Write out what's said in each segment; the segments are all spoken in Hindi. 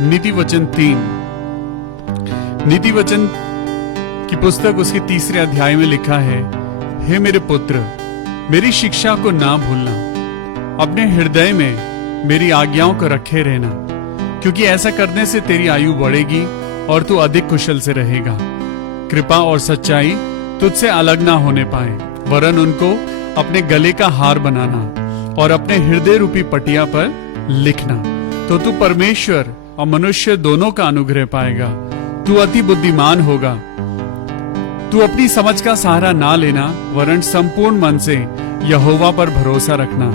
नीति वचन 3। नीति वचन की पुस्तक उसके 3 अध्याय में लिखा है, हे मेरे पुत्र, मेरी शिक्षा को ना भूलना, अपने हृदय में मेरी आज्ञाओं को रखे रहना, क्योंकि ऐसा करने से तेरी आयु बढ़ेगी और तू अधिक कुशल से रहेगा। कृपा और सच्चाई तुझसे अलग ना होने पाए, वरन उनको अपने गले का हार बनाना और अपने हृदय रूपी पटिया पर लिखना, तो तू परमेश्वर और मनुष्य दोनों का अनुग्रह पाएगा। तू अति बुद्धिमान होगा। तू अपनी समझ का सहारा ना लेना, वरन संपूर्ण मन से यहोवा पर भरोसा रखना,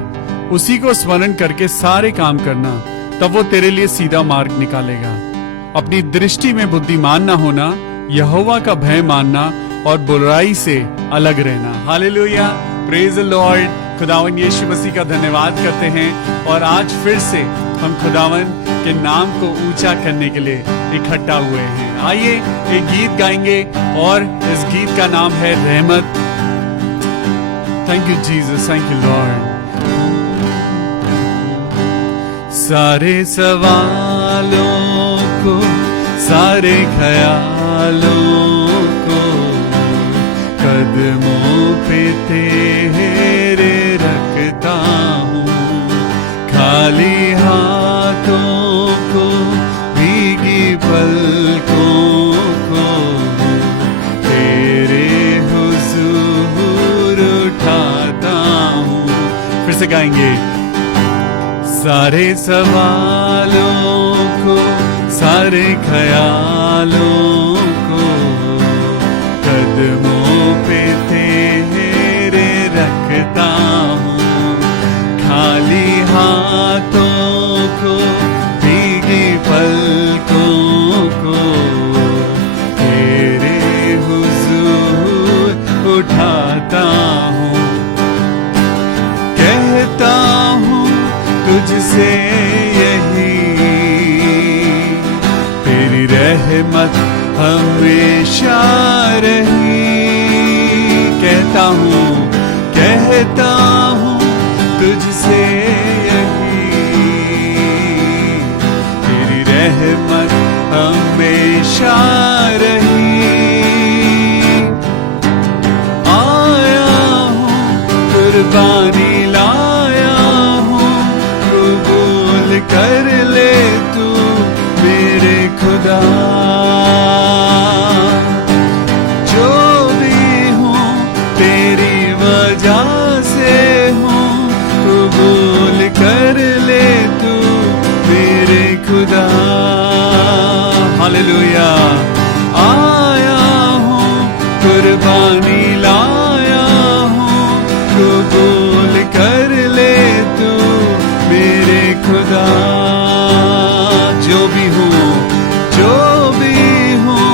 उसी को स्मरण करके सारे काम करना, तब वो तेरे लिए सीधा मार्ग निकालेगा। अपनी दृष्टि में बुद्धिमान ना होना, यहोवा का भय मानना और बुराई से अलग रहना। Hallelujah, praise the Lord. खुदावन यीशु मसीह का धन्यवाद करते हैं और आज फिर से हम खुदावन के नाम को ऊंचा करने के लिए इकट्ठा हुए हैं। आइए एक गीत गाएंगे और इस गीत का नाम है रहमत। Thank you Jesus, thank you Lord. सारे सवालों को, सारे ख्यालों को कदमों पे तेरे रखता हूँ, खाली हाथों को, भीगी पलकों को तेरे हुजूर उठाता हूँ। फिर से गाएंगे। सारे सवालों को, सारे ख्यालों को कदमों पे तेरे रखता हूँ, खाली हाथों को, भीगी पलकों को तेरे हुजूर उठाता हूँ। कहता हूँ तुझसे यही, तेरी रहमत हमेशा रही। कहता हूँ तुझसे यही, तेरी रहमत हमेशा रही। आया हूँ कुर्बानी लाया हूँ, कबूल कर ले तू मेरे खुदा। जो भी हूँ तेरी वजह से हूँ, कबूल कर ले तू मेरे खुदा। हालेलुया। आया हूँ कुर्बानी लाया हूँ, कबूल कर ले तू मेरे खुदा। जो भी हूँ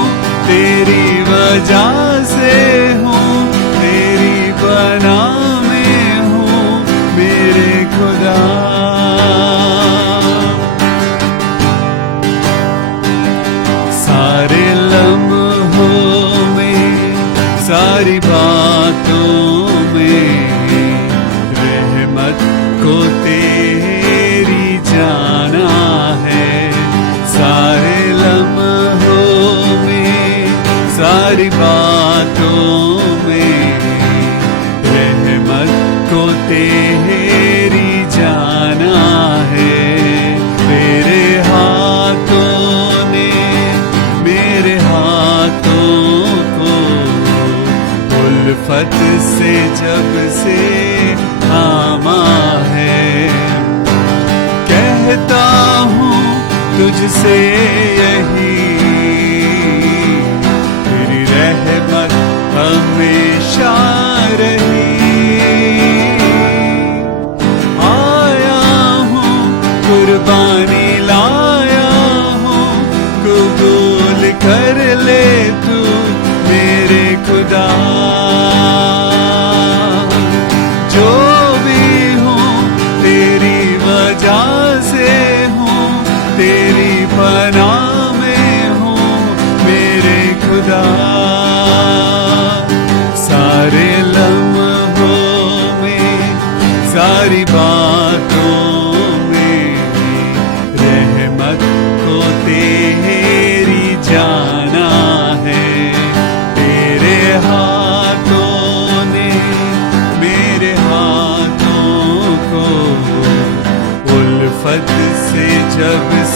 तेरी वजह से हूँ, तेरी बना में हूँ मेरे खुदा। सारे लम्हों में, सारी बातों में रहमत को तेरी जाना है। सारे लम्हों में, सारी बातों में रहमत को तेरी जाना है। तेरे हाथों ने मेरे हाथों को उल्फत से जब से थामा है। कहता हूँ तुझसे यही, तेरी रहमत हमेशा रही। आया हूँ कुर्बानी लाया हूँ, कबूल कर ले तू मेरे खुदा। जो भी हूँ तेरी वजह से हूँ, तेरी पनाह में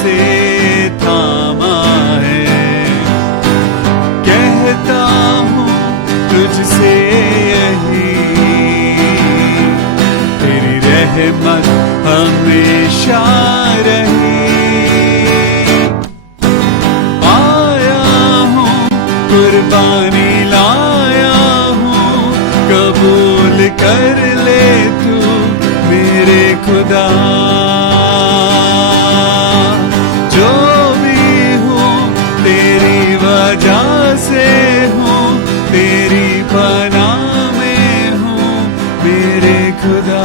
से थामा है। कहता हूँ तुझसे यही, तेरी रहमत हमेशा रही। आया हूँ कुर्बानी लाया हूँ, कबूल कर ले तू मेरे खुदा। जो भी हूँ तेरी वजह से हूँ, तेरी पनाह में हूँ मेरे खुदा।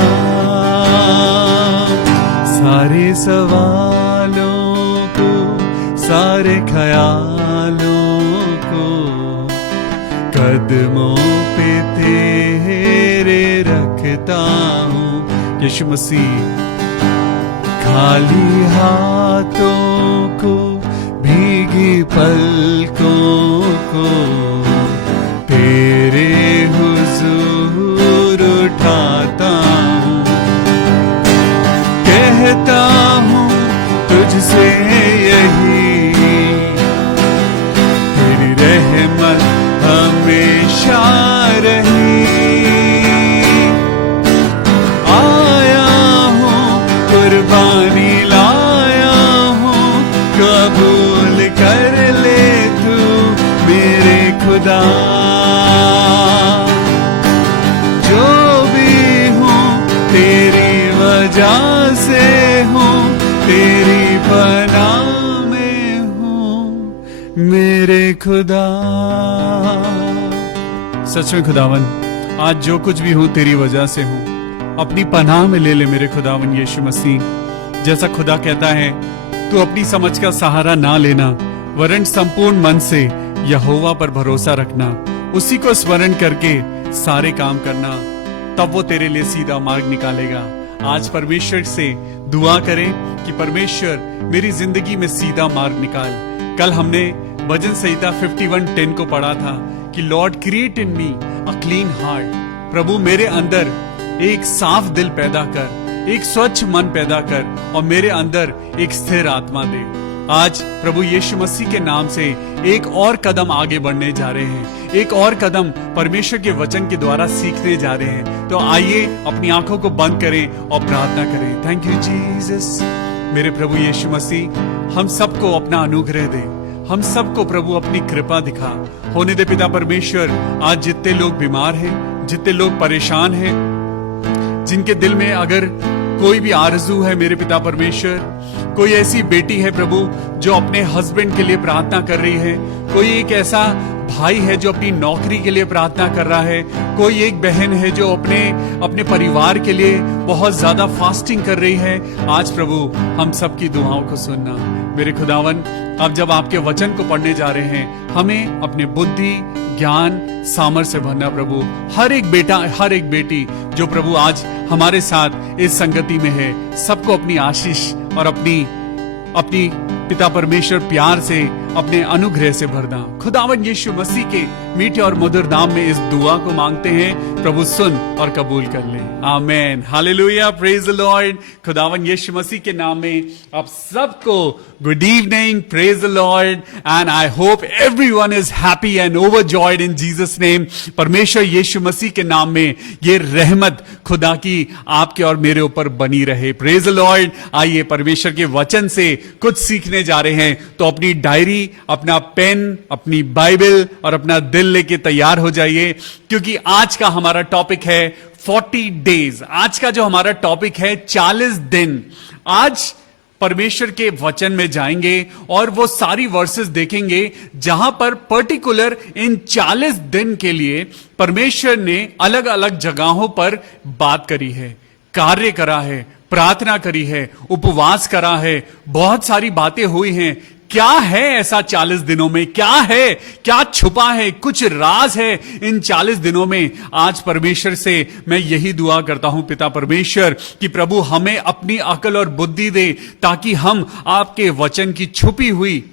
सारे सवालों को, सारे ख्यालों को कदमों पे तेरे रखता हूँ। यीशु मसीह, खाली हाथों को, भीगी पलकों को तेरे हुजूर उठाता हूँ। कहता हूँ तुझसे यही, तेरी रहमत हमेशा रही। आया हूँ कुर्बानी लाया हूँ, कबूल कर ले तू मेरे खुदा। जो भी हूँ तेरी वजह से हूँ, तेरी पनाह में हूँ मेरे खुदा। सच में खुदावन, आज जो कुछ भी हूँ तेरी वजह से हूँ। अपनी पनाह में ले ले मेरे खुदावन यीशु मसीह। जैसा खुदा कहता है, तू अपनी समझ का सहारा ना लेना, वरन संपूर्ण मन से यहोवा पर भरोसा रखना, उसी को स्मरण करके सारे काम करना, तब वो तेरे लिए सीधा मार्ग निकालेगा। आज परमेश्वर से दुआ करें कि परमेश्वर मेरी जिंदगी में सीधा मार्ग निकाल। कल हमने भजन संहिता 51:10 को पढ़ा था कि Lord create in me a clean heart. प्रभु मेरे अंदर एक साफ दिल पैदा कर, एक स्वच्छ मन पैदा कर और मेरे अंदर एक स्थिर आत्मा दे। आज प्रभु यीशु मसीह के नाम से एक और कदम आगे बढ़ने जा रहे हैं, एक और कदम परमेश्वर के वचन के द्वारा सीखने जा रहे हैं। तो आइए अपनी आंखों को बंद करें और प्रार्थना करें। Thank you Jesus. मेरे प्रभु यीशु मसीह, हम सबको अपना अनुग्रह दे, हम सबको प्रभु अपनी कृपा दिखा। होने दे पिता परमेश्वर, आज जितने लोग बीमार हैं, जितने लोग परेशान हैं, जिनके दिल में अगर कोई भी आरज़ू है मेरे पिता परमेश्वर, कोई ऐसी बेटी है प्रभु जो अपने हस्बैंड के लिए प्रार्थना कर रही है, कोई एक ऐसा भाई है जो अपनी नौकरी के लिए प्रार्थना कर रहा है, कोई एक बहन है जो अपने परिवार के लिए बहुत ज्यादा फास्टिंग कर रही है। आज प्रभु हम सबकी दुआओं को सुनना मेरे खुदावन। अब जब आपके वचन को पढ़ने जा रहे हैं, हमें अपने बुद्धि, ज्ञान, सामर्थ्य से भरना प्रभु। हर एक बेटा, हर एक बेटी जो प्रभु आज हमारे साथ इस संगति में है, सबको अपनी आशीष और अपनी पिता परमेश्वर प्यार से, अपने अनुग्रह से भरना। खुदावन यीशु मसीह के मीठे और मधुर नाम में इस दुआ को मांगते हैं, प्रभु सुन और कबूल कर ले। आमेन, हालेलुया, प्रेज द लॉर्ड। खुदावन यीशु मसीह के नाम में आप सबको good evening, praise the Lord, and I hope everyone is happy and overjoyed in Jesus name. परमेश्वर यीशु मसीह के नाम में ये रहमत खुदा की आपके और मेरे ऊपर बनी रहे। Praise the Lord. आइए परमेश्वर के वचन से कुछ सीखने जा रहे हैं, तो अपनी डायरी, अपना पेन, अपनी बाइबल और अपना दिल लेके तैयार हो जाइए, क्योंकि आज का हमारा टॉपिक है 40 डेज। आज का जो हमारा टॉपिक है 40 दिन। आज परमेश्वर के वचन में जाएंगे और वो सारी वर्सेस देखेंगे जहां पर पर्टिकुलर इन 40 दिन के लिए परमेश्वर ने अलग अलग जगहों पर बात करी है, कार्य करा है, प्रार्थना करी है, उपवास करा है, बहुत सारी बातें हुई हैं। क्या है ऐसा 40 दिनों में? क्या है, क्या छुपा है? कुछ राज है इन 40 दिनों में। आज परमेश्वर से मैं यही दुआ करता हूं पिता परमेश्वर कि प्रभु हमें अपनी अकल और बुद्धि दे, ताकि हम आपके वचन की छुपी हुई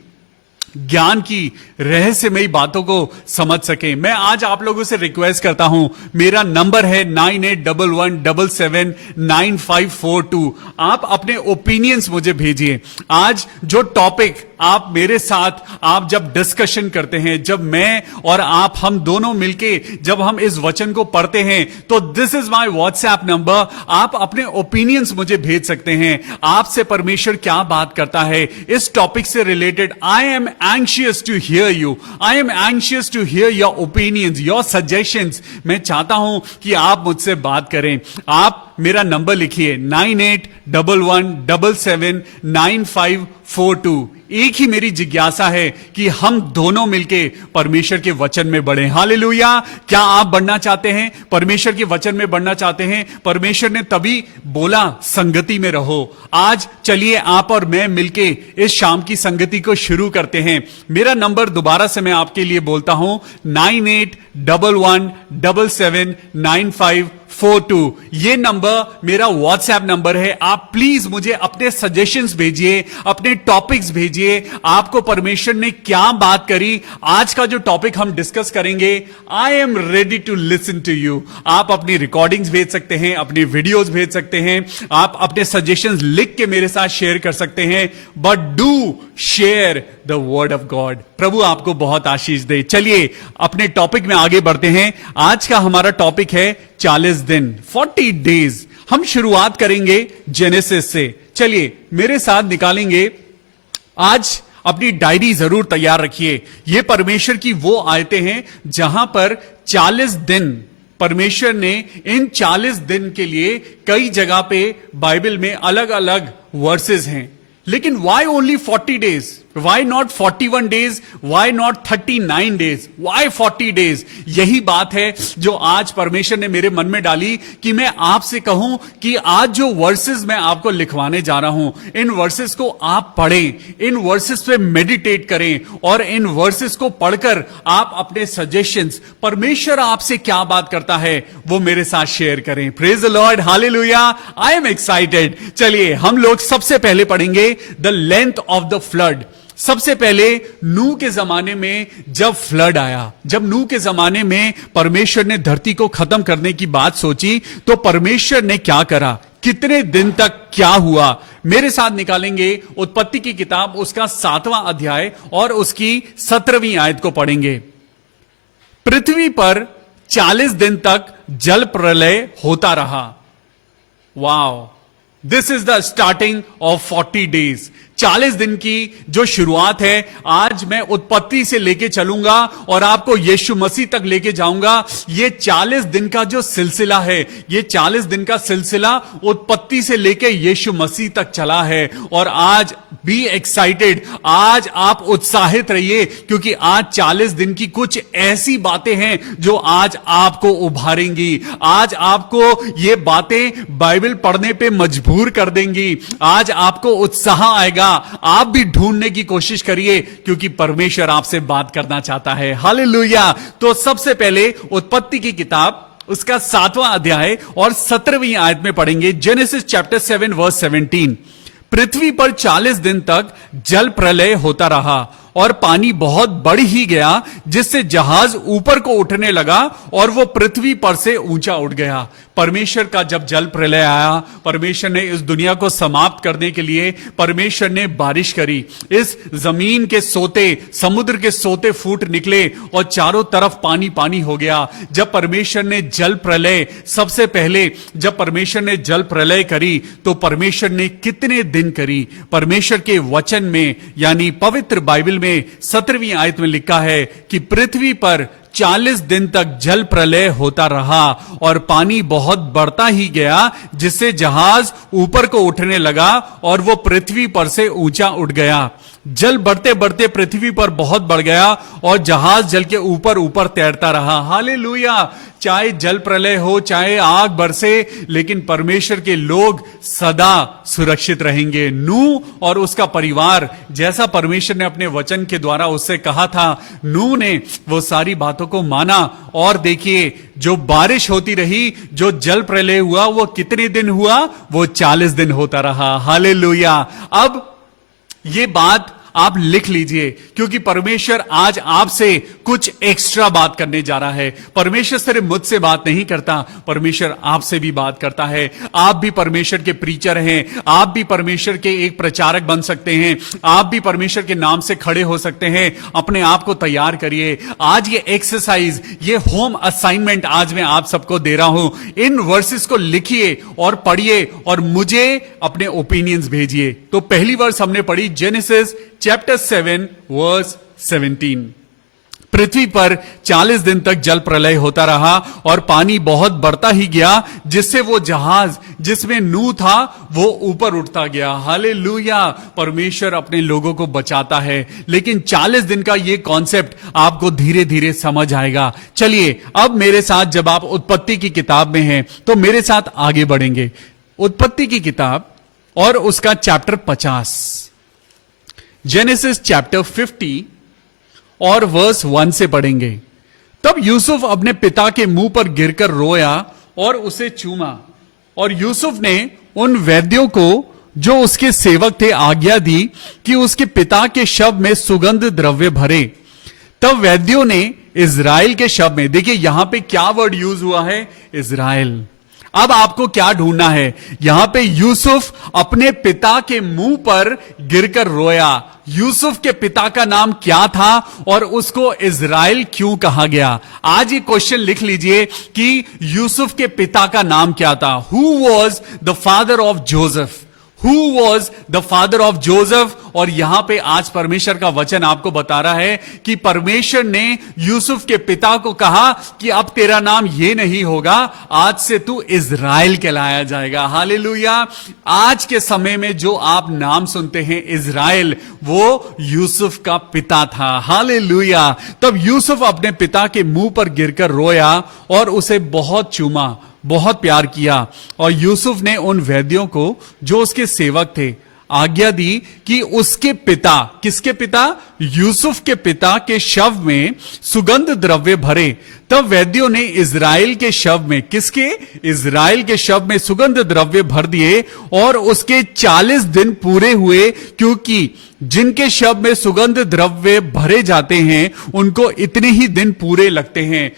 ज्ञान की रहस्यमयी बातों को समझ सके। मैं आज आप लोगों से रिक्वेस्ट करता हूं, मेरा नंबर है 9811779542। आप अपने ओपिनियंस मुझे भेजिए। आज जो टॉपिक आप मेरे साथ आप जब डिस्कशन करते हैं, जब मैं और आप हम दोनों मिलके जब हम इस वचन को पढ़ते हैं, तो this is my WhatsApp number. आप अपने ओपिनियंस मुझे भेज सकते हैं। आपसे परमेश्वर क्या बात करता है इस टॉपिक से related. I am anxious to hear you, I am anxious to hear your opinions, your suggestions. मैं चाहता हूं कि आप मुझसे बात करें। आप मेरा नंबर लिखिए 9811779542। एक ही मेरी जिज्ञासा है कि हम दोनों मिलके परमेश्वर के वचन में बढ़े। हालेलुया। क्या आप बढ़ना चाहते हैं? परमेश्वर के वचन में बढ़ना चाहते हैं? परमेश्वर ने तभी बोला संगति में रहो। आज चलिए आप और मैं मिलके इस शाम की संगति को शुरू करते हैं। मेरा नंबर दोबारा से मैं आपके लिए बोलता हूं 9811779542। ये नंबर मेरा व्हाट्सएप नंबर है। आप प्लीज मुझे अपने सजेशंस भेजिए, अपने टॉपिक्स भेजिए। आपको परमेश्वर ने क्या बात करी। आज का जो टॉपिक हम डिस्कस करेंगे, I am ready to listen to you. आप अपनी रिकॉर्डिंग्स भेज सकते हैं, अपनी वीडियोस भेज सकते हैं, आप अपने सजेशंस लिख के मेरे साथ शेयर कर सकते हैं। But do share the word of God. प्रभु आपको बहुत आशीष दे। चलिए अपने टॉपिक में आगे बढ़ते हैं। आज का हमारा टॉपिक है 40 दिन, 40 डेज। हम शुरुआत करेंगे जेनेसिस से। चलिए मेरे साथ निकालेंगे। आज अपनी डायरी जरूर तैयार रखिए। यह परमेश्वर की वो आयतें हैं जहां पर 40 दिन परमेश्वर ने, इन 40 दिन के लिए कई जगह पे बाइबल में अलग अलग वर्सेस हैं। लेकिन why only 40 days? Why not 41 days? Why not 39 days? Why 40 days? यही बात है जो आज परमेश्वर ने मेरे मन में डाली कि मैं आपसे कहूं कि आज जो वर्सेस मैं आपको लिखवाने जा रहा हूं, इन वर्सेस को आप पढ़ें, इन वर्सेस पे मेडिटेट करें और इन वर्सेस को पढ़कर आप अपने सजेशंस, परमेश्वर आपसे क्या बात करता है, वो मेरे साथ शेयर करें। Praise the Lord, hallelujah. I am excited. चलिए हम लोग सबसे पहले पढ़ेंगे the length of the flood. सबसे पहले नूह के जमाने में जब फ्लड आया, जब नूह के जमाने में परमेश्वर ने धरती को खत्म करने की बात सोची, तो परमेश्वर ने क्या करा, कितने दिन तक क्या हुआ। मेरे साथ निकालेंगे उत्पत्ति की किताब, उसका 7वां अध्याय और उसकी 17वीं आयत को पढ़ेंगे। पृथ्वी पर 40 दिन तक जल प्रलय होता रहा। Wow, this is the starting of 40 days. 40 दिन की जो शुरुआत है, आज मैं उत्पत्ति से लेके चलूंगा और आपको यीशु मसीह तक लेके जाऊंगा। ये 40 दिन का जो सिलसिला है, ये 40 दिन का सिलसिला उत्पत्ति से लेके यीशु मसीह तक चला है। और आज बी एक्साइटेड, आज आप उत्साहित रहिए, क्योंकि आज 40 दिन की कुछ ऐसी बातें हैं जो आज आपको उभारेंगी। आज आपको ये बातें बाइबल पढ़ने पे मजबूर कर देंगी। आज आपको उत्साह आएगा। आप भी ढूंढने की कोशिश करिए, क्योंकि परमेश्वर आपसे बात करना चाहता है। हालेलुया। तो सबसे पहले उत्पत्ति की किताब, उसका 7वां अध्याय और 17वीं आयत में पढ़ेंगे। Genesis chapter 7 verse 17। पृथ्वी पर 40 दिन तक जल प्रलय होता रहा और पानी बहुत बढ़ ही गया, जिससे जहाज ऊपर को उठने लगा और वो पृथ्वी पर से ऊंचा उठ गया। परमेश्वर का जब जल प्रलय आया, परमेश्वर ने इस दुनिया को समाप्त करने के लिए परमेश्वर ने बारिश करी। इस जमीन के सोते, समुद्र के सोते फूट निकले और चारों तरफ पानी पानी हो गया। जब परमेश्वर ने जल प्रलय, सबसे पहले जब परमेश्वर ने जल प्रलय करी, तो परमेश्वर ने कितने दिन करी? परमेश्वर के वचन में, यानी पवित्र बाइबल में 17वीं आयत में लिखा है कि पृथ्वी पर 40 दिन तक जल प्रलय होता रहा और पानी बहुत बढ़ता ही गया, जिससे जहाज ऊपर को उठने लगा और वो पृथ्वी पर से ऊंचा उठ गया। जल बढ़ते बढ़ते पृथ्वी पर बहुत बढ़ गया और जहाज जल के ऊपर ऊपर तैरता रहा। हालेलुया। चाहे जल प्रलय हो, चाहे आग बरसे, लेकिन परमेश्वर के लोग सदा सुरक्षित रहेंगे। नूह और उसका परिवार, जैसा परमेश्वर ने अपने वचन के द्वारा उससे कहा था, नूह ने वो सारी बातों को माना। और देखिए, जो बारिश होती रही, जो जल प्रलय हुआ, वो कितने दिन हुआ? वो 40 दिन होता रहा। हालेलुया। अब ये बात आप लिख लीजिए, क्योंकि परमेश्वर आज आपसे कुछ एक्स्ट्रा बात करने जा रहा है। परमेश्वर सिर्फ मुझसे बात नहीं करता, परमेश्वर आपसे भी बात करता है। आप भी परमेश्वर के प्रीचर हैं, आप भी परमेश्वर के एक प्रचारक बन सकते हैं, आप भी परमेश्वर के नाम से खड़े हो सकते हैं। अपने आप को तैयार करिए। आज ये एक्सरसाइज, ये होम असाइनमेंट आज मैं आप सबको दे रहा हूं। इन वर्सेस को लिखिए और पढ़िए और मुझे अपने ओपिनियंस भेजिए। तो पहली वर्स हमने पढ़ी जेनेसिस चैप्टर 7 वर्स 17। पृथ्वी पर 40 दिन तक जल प्रलय होता रहा और पानी बहुत बढ़ता ही गया, जिससे वो जहाज जिसमें नूह था वो ऊपर उठता गया। हालेलुया। परमेश्वर अपने लोगों को बचाता है, लेकिन 40 दिन का ये कॉन्सेप्ट आपको धीरे धीरे समझ आएगा। चलिए अब मेरे साथ, जब आप उत्पत्ति की किताब में हैं तो मेरे साथ आगे बढ़ेंगे। उत्पत्ति की किताब और उसका चैप्टर 50, जेनेसिस चैप्टर 50 और वर्स 1 से पढ़ेंगे। तब यूसुफ अपने पिता के मुंह पर गिरकर रोया और उसे चूमा, और यूसुफ ने उन वैद्यों को जो उसके सेवक थे आज्ञा दी कि उसके पिता के शव में सुगंध द्रव्य भरे। तब वैद्यों ने इजराइल के शव में, देखिए यहां पे क्या वर्ड यूज हुआ है, इजराइल। अब आपको क्या ढूंढना है, यहां पे यूसुफ अपने पिता के मुंह पर गिरकर रोया। यूसुफ के पिता का नाम क्या था और उसको इजराइल क्यों कहा गया? आज ये क्वेश्चन लिख लीजिए कि यूसुफ के पिता का नाम क्या था। Who was the father of Joseph? Who was the father of Joseph? और यहां पे आज परमेश्वर का वचन आपको बता रहा है कि परमेश्वर ने यूसुफ के पिता को कहा कि अब तेरा नाम ये नहीं होगा, आज से तू इजराइल कहलाया जाएगा। हालेलुया। आज के समय में जो आप नाम सुनते हैं इजराइल, वो यूसुफ का पिता था। हालेलुया। तब यूसुफ अपने पिता के मुंह पर गिरकर रोया और उसे बहुत चूमा, बहुत प्यार किया। और यूसुफ ने उन वैद्यों को जो उसके सेवक थे आज्ञा दी कि उसके पिता, किसके पिता? यूसुफ के पिता के शव में सुगंध द्रव्य भरे। तब वैद्यों ने इजराइल के शव में, किसके? इजराइल के शव में सुगंध द्रव्य भर दिए और उसके 40 दिन पूरे हुए, क्योंकि जिनके शव में सुगंध द्रव्य भरे जाते हैं उनको इतने ही दिन पूरे लगते हैं।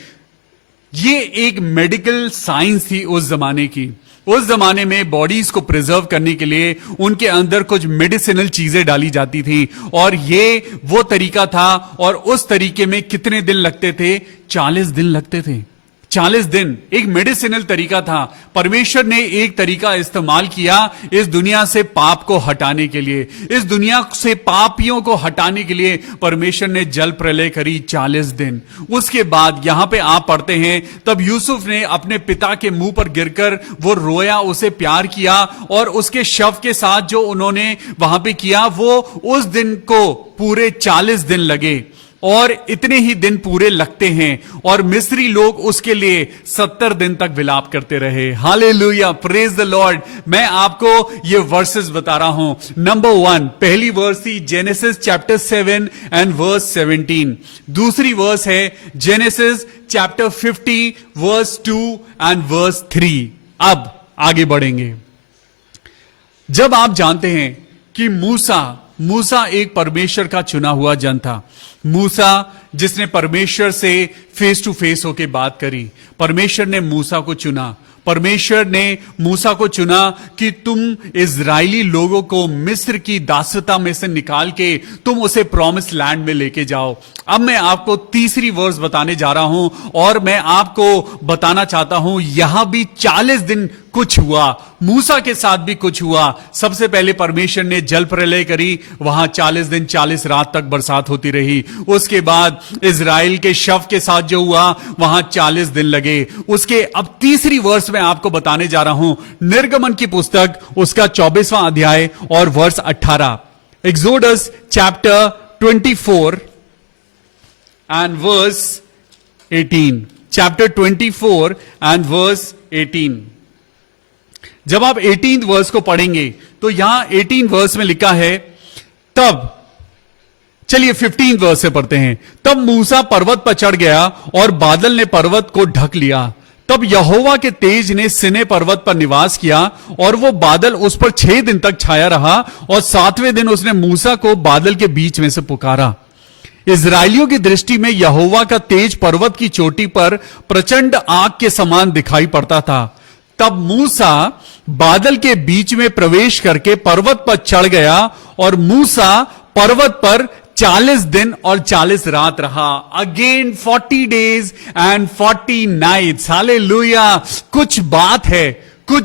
ये एक मेडिकल साइंस थी उस जमाने की। उस जमाने में बॉडीज को प्रिजर्व करने के लिए उनके अंदर कुछ मेडिसिनल चीजें डाली जाती थी, और ये वो तरीका था। और उस तरीके में कितने दिन लगते थे? 40 दिन लगते थे। 40 दिन एक मेडिसिनल तरीका था। परमेश्वर ने एक तरीका इस्तेमाल किया इस दुनिया से पाप को हटाने के लिए, इस दुनिया से पापियों को हटाने के लिए परमेश्वर ने जल प्रलय करी 40 दिन। उसके बाद यहां पे आप पढ़ते हैं, तब यूसुफ ने अपने पिता के मुंह पर गिरकर वो रोया, उसे प्यार किया, और उसके शव के साथ जो उन्होंने वहां पे किया वो उस दिन को पूरे 40 दिन लगे, और इतने ही दिन पूरे लगते हैं। और मिस्री लोग उसके लिए 70 दिन तक विलाप करते रहे। Hallelujah, praise the Lord. मैं आपको ये वर्सेस बता रहा हूं। नंबर 1, पहली वर्स थी जेनेसिस चैप्टर 7 एंड वर्स 17। दूसरी वर्स है Genesis chapter 50 verse 2 and verse 3। अब आगे बढ़ेंगे। जब आप जानते हैं कि मूसा एक परमेश्वर का चुना हुआ जन था, मूसा जिसने परमेश्वर से फेस टू फेस होके बात करी, परमेश्वर ने मूसा को चुना। परमेश्वर ने मूसा को चुना कि तुम इजरायली लोगों को मिस्र की दासता में से निकाल के तुम उसे प्रॉमिस लैंड में लेके जाओ। अब मैं आपको तीसरी वर्स बताने जा रहा हूं, और मैं आपको बताना चाहता हूं यहां भी 40 दिन कुछ हुआ, मूसा के साथ भी कुछ हुआ। सबसे पहले परमेश्वर ने जल प्रलय करी, वहां 40 दिन 40 रात तक बरसात होती रही। उसके बाद इजराइल के शव के साथ जो हुआ वहां 40 दिन लगे। उसके अब तीसरी वर्स में आपको बताने जा रहा हूं, निर्गमन की पुस्तक उसका 24वां अध्याय और verse 18। Exodus chapter 24 and verse 18। Chapter 24 and verse 18। जब आप 18 वर्स को पढ़ेंगे तो यहां 18 वर्स में लिखा है, तब, चलिए 15 वर्स से पढ़ते हैं। तब मूसा पर्वत पर चढ़ गया और बादल ने पर्वत को ढक लिया। तब यहोवा के तेज ने सिने पर्वत पर निवास किया और वो बादल उस पर 6 दिन तक छाया रहा और 7वें दिन उसने मूसा को बादल के बीच में से पुकारा। इजराइलियों की दृष्टि में यहोवा का तेज पर्वत की चोटी पर प्रचंड आग के समान दिखाई पड़ता था। तब मूसा बादल के बीच में प्रवेश करके पर्वत पर चढ़ गया और मूसा पर्वत पर 40 दिन और 40 रात रहा। Again 40 days and 40 nights. Hallelujah. कुछ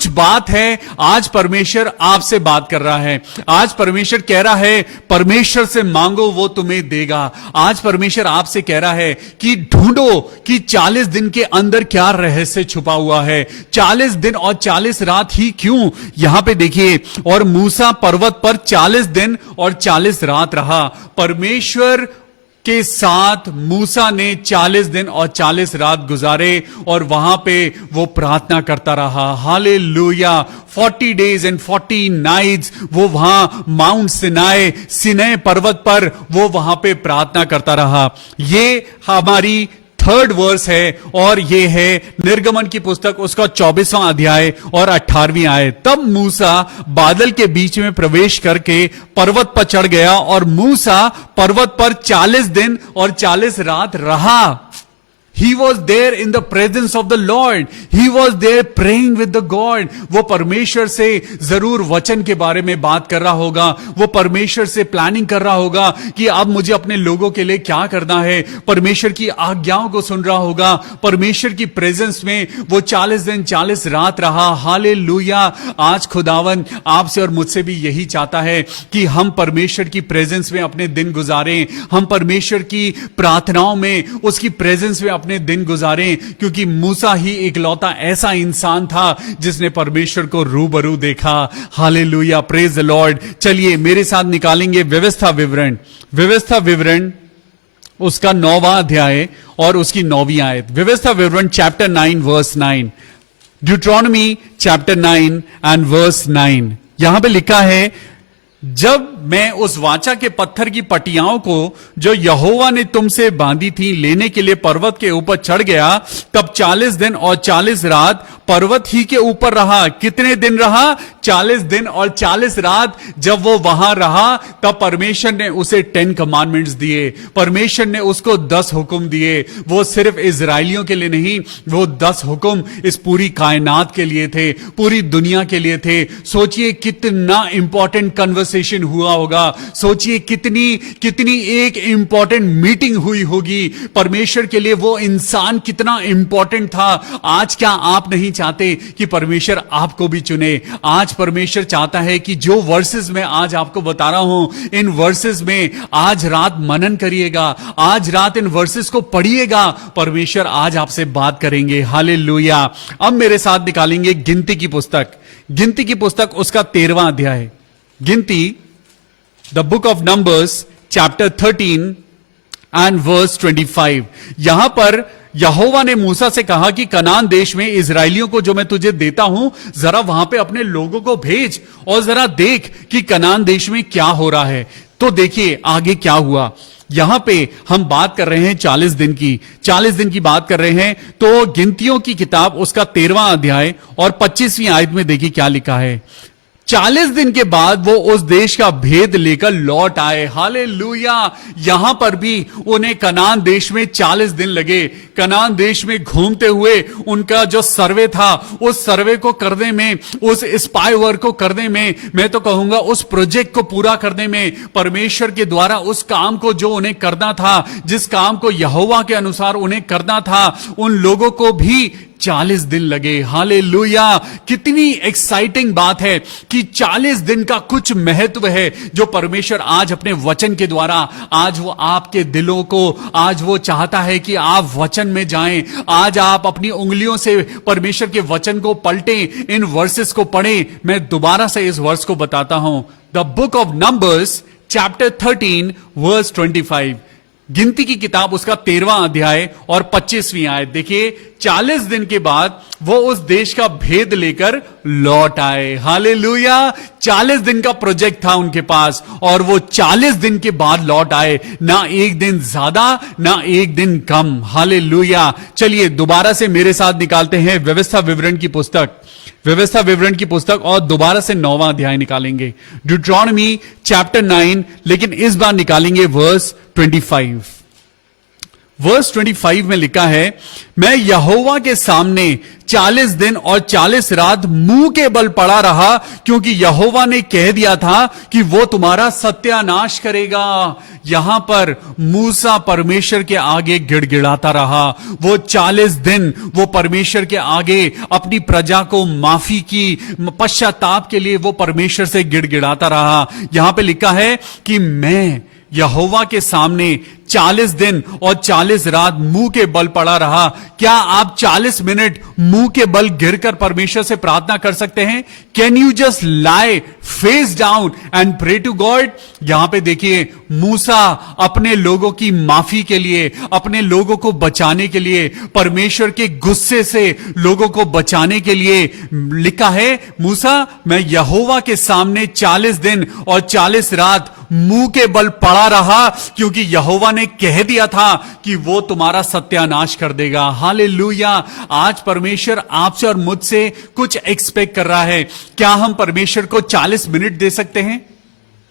बात है। आज परमेश्वर आपसे बात कर रहा है। आज परमेश्वर कह रहा है, परमेश्वर से मांगो वो तुम्हें देगा। आज परमेश्वर आपसे कह रहा है कि ढूंढो कि 40 दिन के अंदर क्या रहस्य छुपा हुआ है। 40 दिन और 40 रात ही क्यों? यहां पे देखिए, और मूसा पर्वत पर 40 दिन और 40 रात रहा। परमेश्वर के साथ मूसा ने 40 दिन और 40 रात गुजारे और वहां पे वो प्रार्थना करता रहा। हालेलुया। 40 डेज एंड 40 नाइट्स वो वहां माउंट सिनाई पर्वत पर वो वहां पे प्रार्थना करता रहा। ये हमारी 3rd वर्स है और ये है निर्गमन की पुस्तक उसका 24वां अध्याय और 18वीं आयत। तब मूसा बादल के बीच में प्रवेश करके पर्वत पर चढ़ गया और मूसा पर्वत पर 40 दिन और 40 रात रहा। He was there in the presence of the Lord. He was there praying with the God. वो परमेश्वर से जरूर वचन के बारे में बात कर रहा होगा। वो परमेश्वर से प्लानिंग कर रहा होगा कि अब मुझे अपने लोगों के लिए क्या करना है। परमेश्वर की आज्ञाओं को सुन रहा होगा। परमेश्वर की प्रेजेंस में वो 40 दिन 40 रात रहा। हालेलुया। आज खुदावन आपसे और मुझसे भी यही चाहता है कि हम परमेश्वर की प्रेजेंस में अपने दिन गुजारें। हम परमेश्वर की प्रार्थनाओं में उसकी प्रेजेंस में अपने दिन गुजारें, क्योंकि मूसा ही इकलौता ऐसा इंसान था जिसने परमेश्वर को रूबरू देखा। हालेलुया। Praise the Lord. चलिए मेरे साथ निकालेंगे व्यवस्था विवरण उसका 9वां अध्याय और उसकी 9वीं आयत। व्यवस्था विवरण chapter 9 verse 9। Deuteronomy chapter 9 and verse 9। यहां पे लिखा है, जब मैं उस वाचा के पत्थर की पटियाओं को जो यहोवा ने तुमसे बांधी थी लेने के लिए पर्वत के ऊपर चढ़ गया, तब 40 दिन और 40 रात पर्वत ही के ऊपर रहा। कितने दिन रहा? 40 दिन और 40 रात। जब वो वहां रहा तब परमेश्वर ने उसे 10 कमांडमेंट्स दिए। परमेश्वर ने उसको 10 हुक्म दिए। वो सिर्फ इजराइलियों के लिए नहीं, वो 10 हुक्म इस पूरी कायनात के लिए थे, पूरी दुनिया के लिए थे। सोचिए कितना इंपॉर्टेंट कन्वर्सेशन हुआ होगा। सोचिए कितनी एक इंपॉर्टेंट मीटिंग हुई होगी। परमेश्वर के लिए वो इंसान कितना इंपॉर्टेंट था। आज क्या आप नहीं चाहते कि परमेश्वर आपको भी चुने? आज परमेश्वर चाहता है कि जो वर्सेस में आज आपको बता रहा हूं, इन वर्सेस में आज रात मनन करिएगा, आज रात इन वर्सेस को पढ़िएगा। परमेश्वर आज आपसे बात करेंगे। हालेलुया। अब मेरे साथ निकालेंगे गिनती की पुस्तक उसका 13वां अध्याय। गिनती, the book of Numbers chapter 13 and verse 25। यहां पर यहोवा ने मूसा से कहा कि कनान देश में इजराइलियों को जो मैं तुझे देता हूं, जरा वहां पे अपने लोगों को भेज और जरा देख कि कनान देश में क्या हो रहा है। तो देखिए आगे क्या हुआ। यहां पे हम बात कर रहे हैं 40 दिन की बात कर रहे हैं। तो गिनतियों की किताब उसका 13वां अध्याय और 25वीं आयत में देखिए क्या लिखा है। 40 दिन के बाद वो उस देश का भेद लेकर लौट आए। हालेलुया। यहां पर भी उन्हें कनान देश में 40 दिन लगे। कनान देश में घूमते हुए उनका जो सर्वे था, उस सर्वे को करने में, उस स्पाई वर्क को करने में, मैं तो कहूंगा उस प्रोजेक्ट को पूरा करने में, परमेश्वर के द्वारा उस काम को जो उन्हें करना था, जिस काम को यहोवा के अनुसार उन्हें करना था, उन लोगों को भी 40 दिन लगे। हालेलुया। कितनी एक्साइटिंग बात है कि 40 दिन का कुछ महत्व है जो परमेश्वर आज अपने वचन के द्वारा आज वो आपके दिलों को, आज वो चाहता है कि आप वचन में जाएं। आज आप अपनी उंगलियों से परमेश्वर के वचन को पलटें, इन वर्सेस को पढ़ें। मैं दोबारा से इस वर्स को बताता हूं। The book of Numbers chapter 13 verse 25। गिनती की किताब उसका 13वां अध्याय और 25वीं आयत देखिए। 40 दिन के बाद वो उस देश का भेद लेकर लौट आए। हालेलुया। 40 दिन का प्रोजेक्ट था उनके पास और वो 40 दिन के बाद लौट आए, ना एक दिन ज्यादा ना एक दिन कम। हालेलुया। चलिए दोबारा से मेरे साथ निकालते हैं व्यवस्था विवरण की पुस्तक, व्यवस्था विवरण की पुस्तक, और दोबारा से 9वां अध्याय निकालेंगे, ड्यूटरॉनमी चैप्टर 9, लेकिन इस बार निकालेंगे वर्स 25। वर्स 25 में लिखा है, मैं यहोवा के सामने 40 दिन और 40 रात मुंह के बल पड़ा रहा, क्योंकि यहोवा ने कह दिया था कि वो तुम्हारा सत्यानाश करेगा। यहां पर मूसा परमेश्वर के आगे गिड़गिड़ाता रहा। वो 40 दिन वो परमेश्वर के आगे अपनी प्रजा को माफी की पश्चाताप के लिए वो परमेश्वर से गिड़गिड़ाता रहा। यहां पे लिखा है कि मैं यहोवा के सामने 40 दिन और 40 रात मुंह के बल पड़ा रहा। क्या आप 40 मिनट मुंह के बल गिरकर परमेश्वर से प्रार्थना कर सकते हैं? Can you just lie face down and pray to God? यहां पे देखिए, मूसा अपने लोगों की माफी के लिए, अपने लोगों को बचाने के लिए, परमेश्वर के गुस्से से लोगों को बचाने के लिए लिखा है, मूसा मैं यहोवा के सामने 40 दिन और 40 रात मुंह के बल पड़ा रहा, क्योंकि यहोवा ने कह दिया था कि वो तुम्हारा सत्यानाश कर देगा। हालेलुया। आज परमेश्वर आपसे और मुझसे कुछ एक्सपेक्ट कर रहा है। क्या हम परमेश्वर को 40 मिनट दे सकते हैं?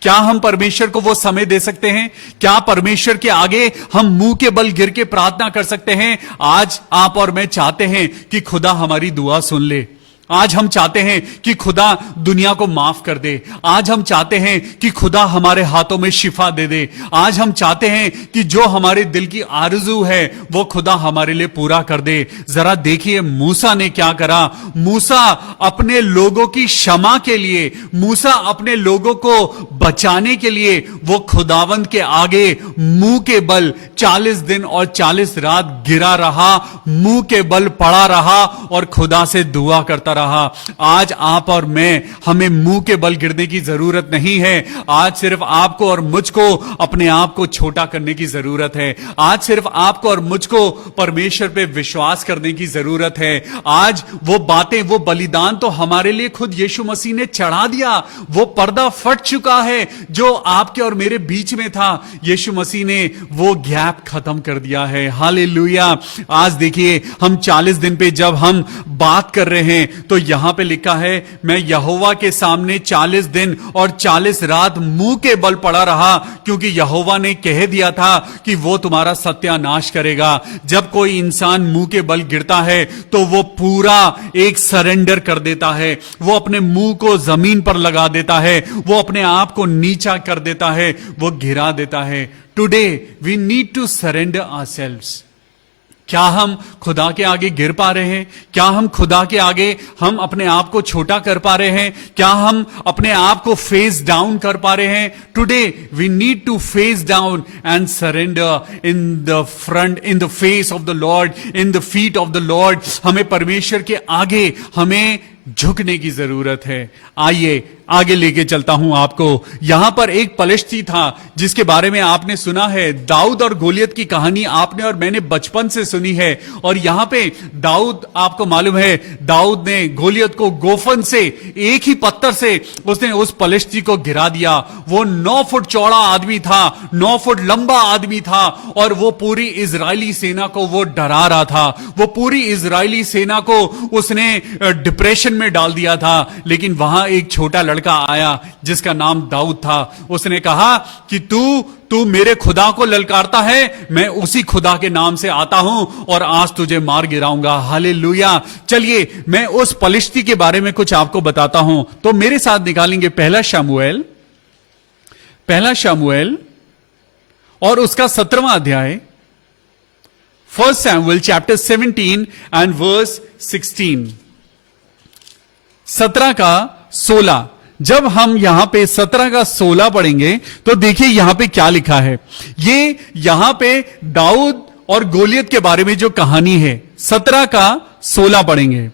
क्या हम परमेश्वर को वो समय दे सकते हैं? क्या परमेश्वर के आगे हम मुंह के बल गिर के प्रार्थना कर सकते हैं? आज आप और मैं चाहते हैं कि खुदा हमारी दुआ सुन ले। आज हम चाहते हैं कि खुदा दुनिया को माफ कर दे। आज हम चाहते हैं कि खुदा हमारे हाथों में शिफा दे दे। आज हम चाहते हैं कि जो हमारे दिल की आरज़ू है वो खुदा हमारे लिए पूरा कर दे। जरा देखिए मूसा ने क्या करा। मूसा अपने लोगों की क्षमा के लिए, मूसा अपने लोगों को बचाने के लिए वो खुदावंद के आगे मुंह के बल 40 दिन और 40 रात गिरा रहा, मुंह के बल पड़ा रहा और खुदा से दुआ करता रहा। आज आप और मैं, हमें मुंह के बल गिरने की जरूरत नहीं है। आज सिर्फ आपको और मुझको अपने आप को छोटा करने की जरूरत है। आज सिर्फ आपको और मुझको परमेश्वर पे विश्वास करने की जरूरत है। आज वो बातें, वो बलिदान तो हमारे लिए खुद यीशु मसीह ने चढ़ा दिया। वो पर्दा फट चुका है जो आपके और मेरे बीच में था। यीशु मसीह ने वो गैप खत्म कर दिया है। हालेलुया। आज देखिए, हम 40 दिन पे जब हम बात कर रहे हैं तो यहां पे लिखा है, मैं यहोवा के सामने 40 दिन और 40 रात मुंह के बल पड़ा रहा, क्योंकि यहोवा ने कह दिया था कि वो तुम्हारा सत्यानाश करेगा। जब कोई इंसान मुंह के बल गिरता है तो वो पूरा एक सरेंडर कर देता है। वो अपने मुंह को जमीन पर लगा देता है, वो अपने आप को नीचा कर देता है, वो गिरा देता है। Today we need to surrender ourselves. क्या हम खुदा के आगे गिर पा रहे हैं? क्या हम खुदा के आगे हम अपने आप को छोटा कर पा रहे हैं? क्या हम अपने आप को फेस डाउन कर पा रहे हैं? Today we need to face down and surrender in the front, in the face of the Lord, in the feet of the Lord. हमें परमेश्वर के आगे हमें झुकने की जरूरत है। आइए आगे लेके चलता हूं आपको। यहां पर एक पलिश्ती था जिसके बारे में आपने सुना है। दाऊद और गोलियत की कहानी आपने और मैंने बचपन से सुनी है। और यहां पे दाऊद, आपको मालूम है, दाऊद ने गोलियत को गोफन से, एक ही पत्थर से उसने उस पलिश्ती को गिरा दिया। वो 9 फुट चौड़ा आदमी था, 9 फुट लंबा आदमी था, और वो पूरी इजरायली सेना को वो डरा रहा था। वो पूरी इजरायली सेना को उसने डिप्रेशन में डाल दिया था। लेकिन वहां एक छोटा लड़का आया जिसका नाम दाऊद था। उसने कहा कि तू मेरे खुदा को ललकारता है, मैं उसी खुदा के नाम से आता हूं और आज तुझे मार गिराऊंगा। हालेलुया। चलिए मैं उस पलिश्ती के बारे में कुछ आपको बताता हूं। तो मेरे साथ निकालेंगे पहला शमूएल और उसका 17वां अध्याय, 1 सैमुएल चैप्टर 17 एंड वर्स 16। 17 का 16। जब हम यहां पे 17 का 16 पढ़ेंगे तो देखिए यहां पे क्या लिखा है। ये यहां पे दाऊद और गोलियत के बारे में जो कहानी है, 17 का 16 पढ़ेंगे।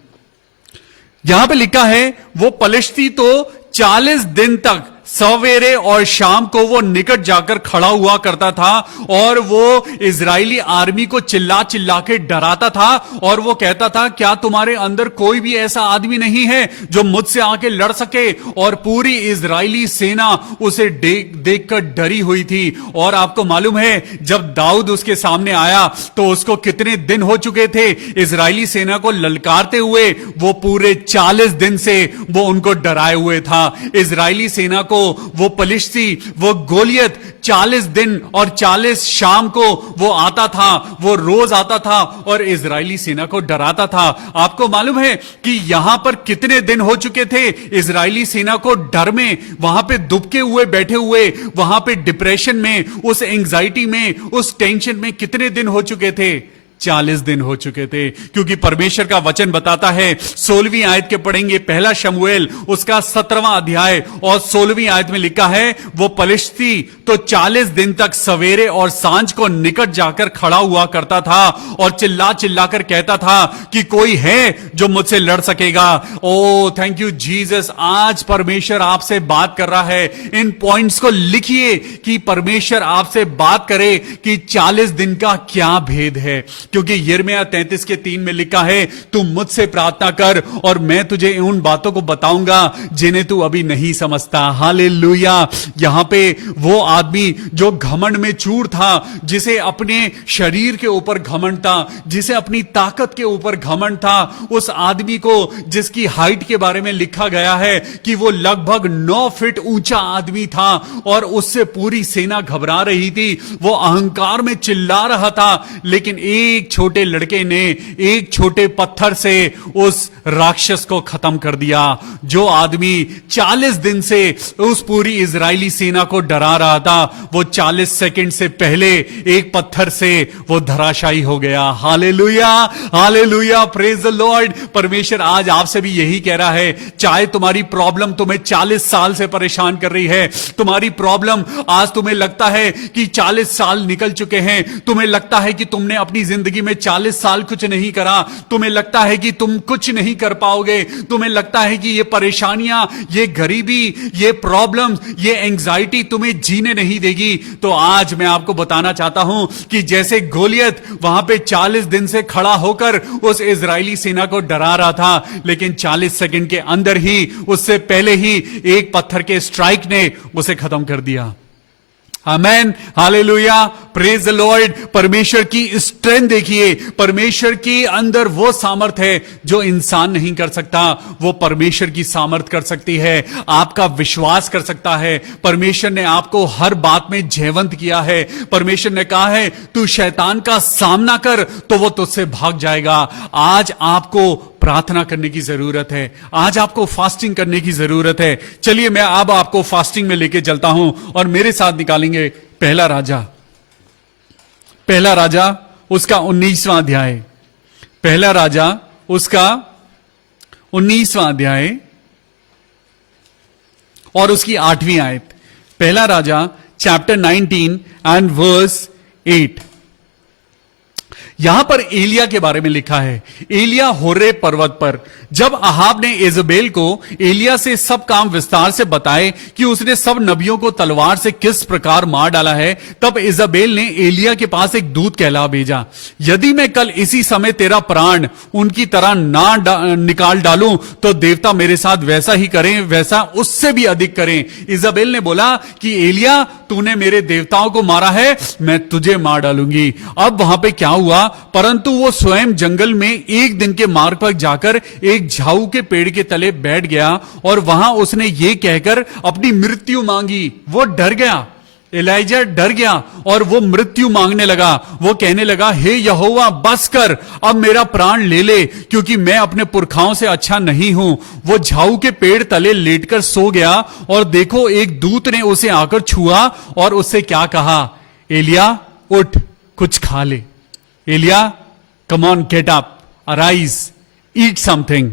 यहां पे लिखा है, वो पलिश्ती तो 40 दिन तक सवेरे और शाम को वो निकट जाकर खड़ा हुआ करता था और वो इजरायली आर्मी को चिल्ला चिल्ला के डराता था और वो कहता था, क्या तुम्हारे अंदर कोई भी ऐसा आदमी नहीं है जो मुझसे आके लड़ सके? और पूरी इजरायली सेना उसे देखकर डरी हुई थी। और आपको मालूम है, जब दाऊद उसके सामने आया तो उसको कितने दिन हो चुके थे इजरायली सेना को ललकारते हुए? वो पूरे 40 दिन से वो उनको डराए हुए था। इजरायली सेना को वो पलिश्ती, वो गोलियत 40 दिन और 40 शाम को वो आता था, वो रोज आता था और इजरायली सेना को डराता था। आपको मालूम है कि यहां पर कितने दिन हो चुके थे इजरायली सेना को डर में, वहां पे दुबके हुए बैठे हुए, वहां पे डिप्रेशन में, उस एंजाइटी में, उस टेंशन में कितने दिन हो चुके थे? 40 दिन हो चुके थे। क्योंकि परमेश्वर का वचन बताता है, 16वीं आयत के पढ़ेंगे, पहला शमूएल उसका 17वां अध्याय और 16वीं आयत में लिखा है, वो पलिश्ती तो 40 दिन तक सवेरे और सांझ को निकट जाकर खड़ा हुआ करता था और चिल्ला चिल्लाकर कहता था कि कोई है जो मुझसे लड़ सकेगा। ओ थैंक यू जीसस। आज परमेश्वर आपसे बात कर रहा है। इन पॉइंट्स को लिखिए कि परमेश्वर आपसे बात करे कि 40 दिन का क्या भेद है। क्योंकि यिर्मयाह 33:3 में लिखा है, तू मुझसे प्रार्थना कर और मैं तुझे उन बातों को बताऊंगा जिन्हें तू अभी नहीं समझता। हालेलुया। यहां पे वो आदमी जो घमंड में चूर था, जिसे अपने शरीर के ऊपर घमंड था, जिसे अपनी ताकत के ऊपर घमंड था, उस आदमी को जिसकी हाइट के बारे में लिखा गया है कि वो लगभग 9 फीट ऊंचा आदमी था और उससे पूरी सेना घबरा रही थी। वो अहंकार में चिल्ला रहा था, लेकिन एक छोटे लड़के ने एक छोटे पत्थर से उस राक्षस को खत्म कर दिया। जो आदमी 40 दिन से उस पूरी इजरायली सेना को डरा रहा था, वो 40 सेकंड से पहले एक पत्थर से वो धराशायी हो गया। Hallelujah, hallelujah, praise the Lord. परमेश्वर आज आपसे भी यही कह रहा है, चाहे तुम्हारी प्रॉब्लम तुम्हें 40 साल से परेशान कर रही है, तुम्हारी प्रॉब्लम आज तुम्हें लगता है कि 40 साल निकल चुके हैं, तुम्हें लगता है कि तुमने अपनी जिंदगी में 40 साल कुछ नहीं करा, तुम्हें लगता है कि तुम कुछ नहीं कर पाओगे, तुम्हें लगता है कि ये परेशानियां, ये गरीबी, ये प्रॉब्लम्स, ये एंजाइटी तुम्हें जीने नहीं देगी, तो आज मैं आपको बताना चाहता हूं कि जैसे गोलियत वहां पे 40 दिन से खड़ा होकर उस इजरायली सेना को डरा रहा था, लेकिन 40 सेकंड के अंदर ही, उससे पहले ही एक पत्थर के स्ट्राइक ने उसे खत्म कर दिया। आमेन, हालेलुया, प्रेज द लॉर्ड। परमेश्वर की स्ट्रेंथ देखिए, परमेश्वर के अंदर वो सामर्थ है जो इंसान नहीं कर सकता, वो परमेश्वर की सामर्थ कर सकती है, आपका विश्वास कर सकता है। परमेश्वर ने आपको हर बात में जयवंत किया है। परमेश्वर ने कहा है, तू शैतान का सामना कर तो वो तुझसे भाग जाएगा। आज आपको प्रार्थना करने की जरूरत है, आज आपको फास्टिंग करने की जरूरत है। चलिए मैं अब आपको फास्टिंग में लेके चलता हूं और मेरे साथ निकालेंगे पहला राजा उसका 19वां अध्याय, पहला राजा उसका 19वां अध्याय और उसकी 8वीं आयत। पहला राजा चैप्टर 19 एंड वर्स 8। यहां पर एलिया के बारे में लिखा है। एलिया होरे पर्वत पर, जब अहाब ने इजबेल को एलिया से सब काम विस्तार से बताए कि उसने सब नबियों को तलवार से किस प्रकार मार डाला है, तब इजबेल ने एलिया के पास एक दूत कहला भेजा, यदि मैं कल इसी समय तेरा प्राण उनकी तरह ना निकाल डालूं तो देवता मेरे साथ वैसा ही करें, वैसा उससे भी अधिक करें। इजबेल ने बोला कि एलिया, तूने मेरे देवताओं को मारा है, मैं तुझे मार डालूंगी। अब वहां पे क्या हुआ, परंतु वो स्वयं जंगल में एक दिन के मार्ग पर जाकर एक झाऊ के पेड़ के तले बैठ गया और वहां उसने ये कहकर अपनी मृत्यु मांगी। वो डर गया, एलिजा डर गया और वो मृत्यु मांगने लगा। वो कहने लगा, हे यहोवा बस कर, अब मेरा प्राण ले ले, क्योंकि मैं अपने पुरखाओं से अच्छा नहीं हूं। वो झाऊ के पेड़ तले लेटकर सो गया और देखो एक दूत ने उसे आकर छुआ और उससे क्या कहा, एलिया उठ, कुछ खा ले। एलिया, come on, get up, arise, eat something.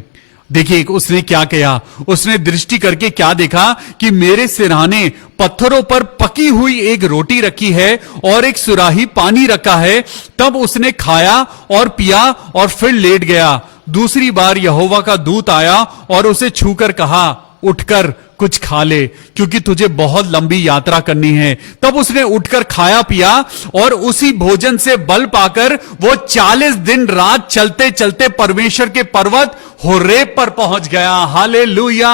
देखिए उसने क्या किया, उसने दृष्टि करके क्या देखा कि मेरे सिरहाने पत्थरों पर पकी हुई एक रोटी रखी है और एक सुराही पानी रखा है। तब उसने खाया और पिया और फिर लेट गया। दूसरी बार यहोवा का दूत आया और उसे छूकर कहा, उठकर कुछ खा ले, क्योंकि तुझे बहुत लंबी यात्रा करनी है। तब उसने उठकर खाया पिया और उसी भोजन से बल पाकर वो 40 दिन रात चलते चलते परमेश्वर के पर्वत होरेब पर पहुंच गया। हालेलुया।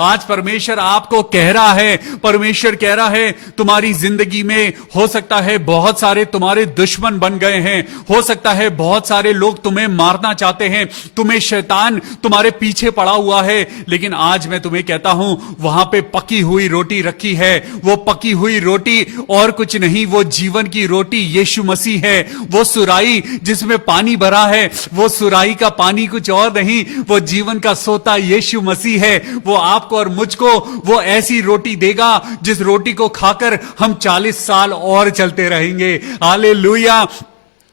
आज परमेश्वर आपको कह रहा है, परमेश्वर कह रहा है, तुम्हारी जिंदगी में हो सकता है बहुत सारे तुम्हारे दुश्मन बन गए हैं, हो सकता है बहुत सारे लोग तुम्हें मारना चाहते हैं, तुम्हें शैतान तुम्हारे पीछे पड़ा हुआ है, लेकिन आज मैं तुम्हें कहता हूं वहां पे पकी हुई रोटी रखी है। वो पकी हुई रोटी और कुछ नहीं, वो जीवन की रोटी यीशु मसीह है। वो सुराही जिसमें पानी भरा है, वो सुराही का पानी कुछ और नहीं, वो जीवन का सोता यीशु मसीह है। वो आपको और मुझको वो ऐसी रोटी देगा जिस रोटी को खाकर हम 40 साल और चलते रहेंगे। हालेलुया।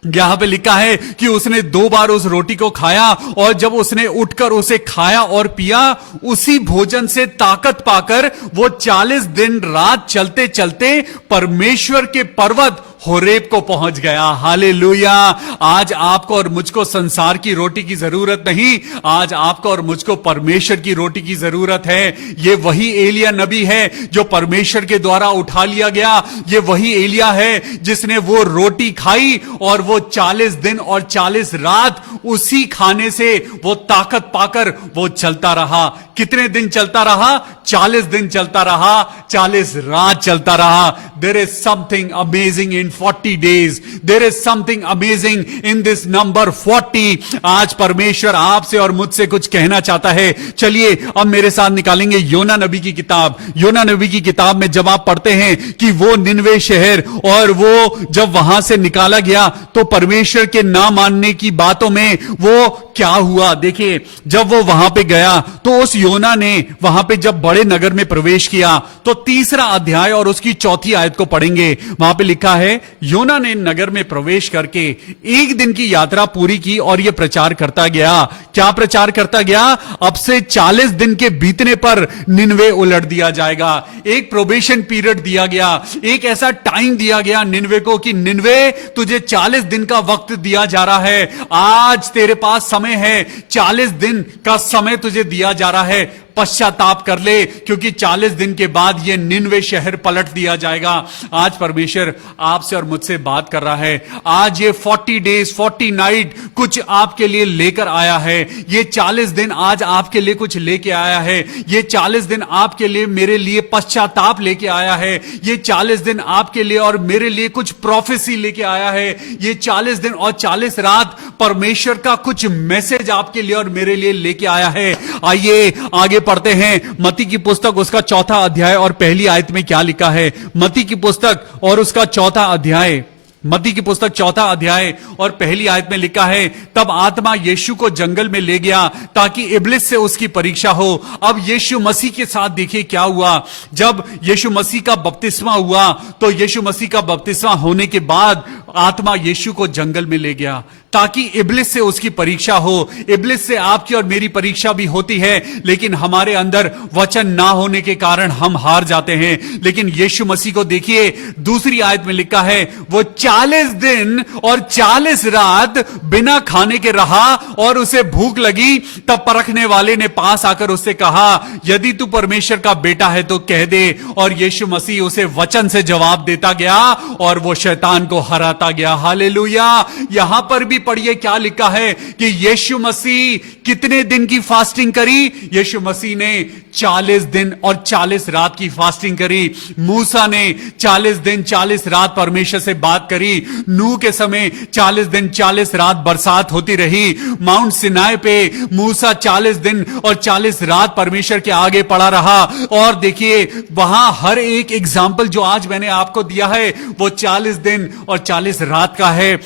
यहां पे लिखा है कि उसने 2 बार उस रोटी को खाया और जब उसने उठकर उसे खाया और पिया, उसी भोजन से ताकत पाकर वो 40 दिन रात चलते चलते परमेश्वर के पर्वत होरेब को पहुंच गया। हालेलुया। आज आपको और मुझको संसार की रोटी की जरूरत नहीं, आज आपको और मुझको परमेश्वर की रोटी की जरूरत है। ये वही एलिया नबी है जो परमेश्वर के द्वारा उठा लिया गया। ये वही एलिया है जिसने वो रोटी खाई और वो 40 दिन और 40 रात उसी खाने से वो ताकत पाकर वो चलता रहा। कितने दिन चलता रहा? 40 दिन चलता रहा, 40 रात चलता रहा। There is something amazing in 40 days. There is something amazing in this number 40. आज परमेश्वर आपसे और मुझसे कुछ कहना चाहता है। चलिए अब मेरे साथ निकालेंगे योना नबी की किताब। योना नबी की किताब में जब आप पढ़ते हैं कि वो निनवे शहर और वो जब वहां से निकाला गया तो परमेश्वर के ना मानने की बातों में वो क्या हुआ। देखिए, जब वो वहां पे गया तो उस योना ने वहां पे जब बड़े नगर में प्रवेश किया तो 3रा अध्याय और उसकी 4थी आयत को पढ़ेंगे। वहां पे लिखा है, योना ने नगर में प्रवेश करके 1 दिन की यात्रा पूरी की और यह प्रचार करता गया। क्या प्रचार करता गया? अब से 40 दिन के बीतने पर निनवे उलट दिया जाएगा। एक प्रोबेशन पीरियड दिया गया, एक ऐसा टाइम दिया गया निनवे को कि निनवे तुझे 40 दिन का वक्त दिया जा रहा है। आज तेरे पास समय है, 40 दिन का समय तुझे दिया जा रहा है। पश्चाताप कर ले, क्योंकि 40 दिन के बाद यह निनवे शहर पलट दिया जाएगा। आज परमेश्वर आपसे और मुझसे बात कर रहा है। आज ये 40 डेज 40 नाइट कुछ आपके लिए लेकर आया है। ये 40 दिन आज आपके लिए कुछ लेके आया है। ये 40 दिन आपके लिए मेरे लिए पश्चाताप लेके आया है। ये 40 दिन आपके लिए और मेरे लिए कुछ प्रोफेसी लेके आया है। ये 40 दिन और 40 रात परमेश्वर का कुछ मैसेज आपके लिए और मेरे लिए लेके आया है। आइए आगे पढ़ते हैं। मत्ती की पुस्तक उसका 4था अध्याय और पहली आयत में क्या लिखा है। मत्ती की पुस्तक और उसका 4था अध्याय, मत्ती की पुस्तक 4था अध्याय और पहली आयत में लिखा है, तब आत्मा यीशु को जंगल में ले गया ताकि इब्लिस से उसकी परीक्षा हो। अब यीशु मसीह के साथ देखिए क्या हुआ। जब यीशु मसीह का बपतिस्मा हुआ तो यीशु मसीह का बपतिस्मा होने के बाद आत्मा यीशु को जंगल में ले गया ताकि इब्लिस से उसकी परीक्षा हो। इब्लिस से आपकी और मेरी परीक्षा भी होती है, लेकिन हमारे अंदर वचन ना होने के कारण हम हार जाते हैं। लेकिन यीशु मसीह को देखिए, दूसरी आयत में लिखा है, वो 40 दिन और 40 रात बिना खाने के रहा और उसे भूख लगी। तब परखने वाले ने पास आकर उससे कहा, यदि तू परमेश्वर का बेटा है तो कह दे। और यीशु मसीह उसे वचन से जवाब देता गया और वो शैतान को हराता गया। हालेलुया। यहां पर भी पढ़िए क्या लिखा है कि यीशु मसीह कितने दिन की फास्टिंग करी। यीशु मसीह ने 40 दिन और 40 रात की फास्टिंग करी। मूसा ने 40 दिन 40 रात परमेश्वर से बात करी। नूह के समय 40 दिन 40 रात बरसात होती रही। माउंट सिनाई पे मूसा 40 दिन और 40 रात परमेश्वर के आगे पड़ा रहा। और देखिए वहां हर एक एग्जाम्पल जो आज मैंने आपको दिया है वो 40 दिन और 40 रात का है।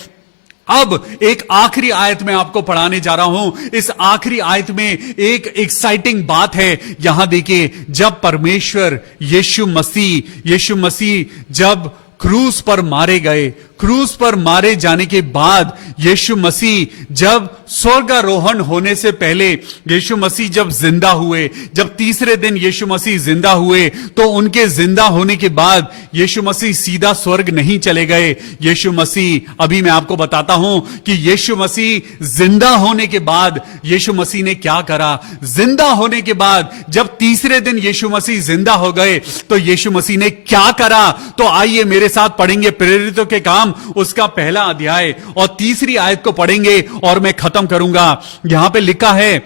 अब एक आखिरी आयत में आपको पढ़ाने जा रहा हूं। इस आखिरी आयत में एक एक्साइटिंग बात है। यहां देखिए, जब परमेश्वर यीशु मसीह जब क्रूस पर मारे गए। क्रूस पर मारे जाने के बाद यीशु मसीह जब स्वर्गारोहण होने से पहले यीशु मसीह जब जिंदा हुए, जब तीसरे दिन यीशु मसीह जिंदा हुए, तो उनके जिंदा होने के बाद यीशु मसीह सीधा स्वर्ग नहीं चले गए। यीशु मसीह, अभी मैं आपको बताता हूं कि यीशु मसीह जिंदा होने के बाद यीशु मसीह ने क्या करा। जिंदा होने के बाद जब तीसरे दिन यीशु मसीह जिंदा हो गए तो यीशु मसीह ने क्या करा, तो आइए मेरे साथ पढ़ेंगे प्रेरितों के काम उसका पहला अध्याय और तीसरी आयत को पढ़ेंगे और मैं खत्म करूंगा। यहां पे लिखा है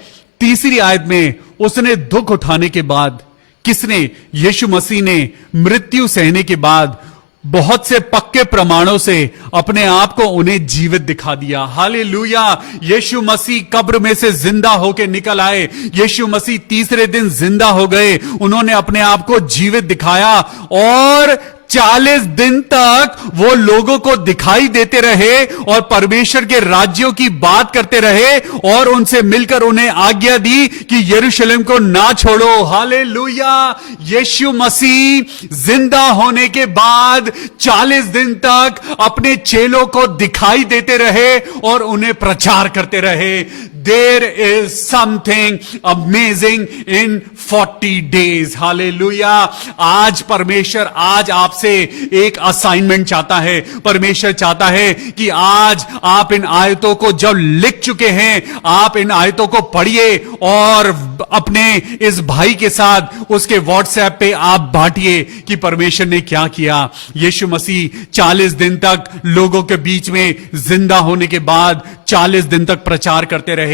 तीसरी आयत में, उसने दुख उठाने के बाद, किसने? यीशु मसीह ने मृत्यु सहने के बाद बहुत से पक्के प्रमाणों से अपने आप को उन्हें जीवित दिखा दिया। हालेलुया! यीशु मसीह कब्र में से जिंदा होकर निकल आए। यीशु मसीह तीसरे दिन जिंदा हो गए। उन्होंने अपने आप को जीवित दिखाया और 40 दिन तक वो लोगों को दिखाई देते रहे और परमेश्वर के राज्यों की बात करते रहे और उनसे मिलकर उन्हें आज्ञा दी कि यरूशलेम को ना छोड़ो। हालेलुया! यीशु मसीह जिंदा होने के बाद 40 दिन तक अपने चेलों को दिखाई देते रहे और उन्हें प्रचार करते रहे। There is something amazing in 40 days. Hallelujah! आज परमेश्वर आज आपसे एक असाइनमेंट चाहता है। परमेश्वर चाहता है कि आज आप इन आयतों को जब लिख चुके हैं, आप इन आयतों को पढ़िए और अपने इस भाई के साथ उसके व्हाट्सएप पे आप बांटिए कि परमेश्वर ने क्या किया। यीशु मसीह 40 दिन तक लोगों के बीच में जिंदा होने के बाद 40 दिन तक प्रचार करते रहे।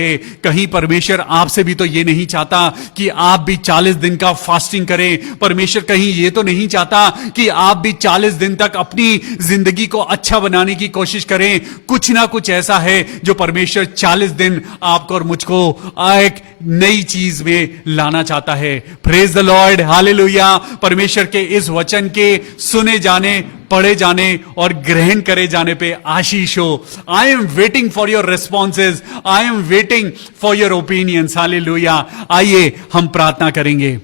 कहीं परमेश्वर आपसे भी तो ये नहीं चाहता कि आप भी 40 दिन का फास्टिंग करें। परमेश्वर कहीं ये तो नहीं चाहता कि आप भी 40 दिन तक अपनी जिंदगी को अच्छा बनाने की कोशिश करें। कुछ ना कुछ ऐसा है जो परमेश्वर 40 दिन आपको और मुझको एक नई चीज में लाना चाहता है। Praise the Lord, hallelujah! परमेश्वर के इस वचन के सुने जाने, पढ़े जाने और ग्रहण करे जाने पे आशीष हो। I am waiting for your responses, I am waiting for your opinions. Hallelujah! आइए हम प्रार्थना करेंगे।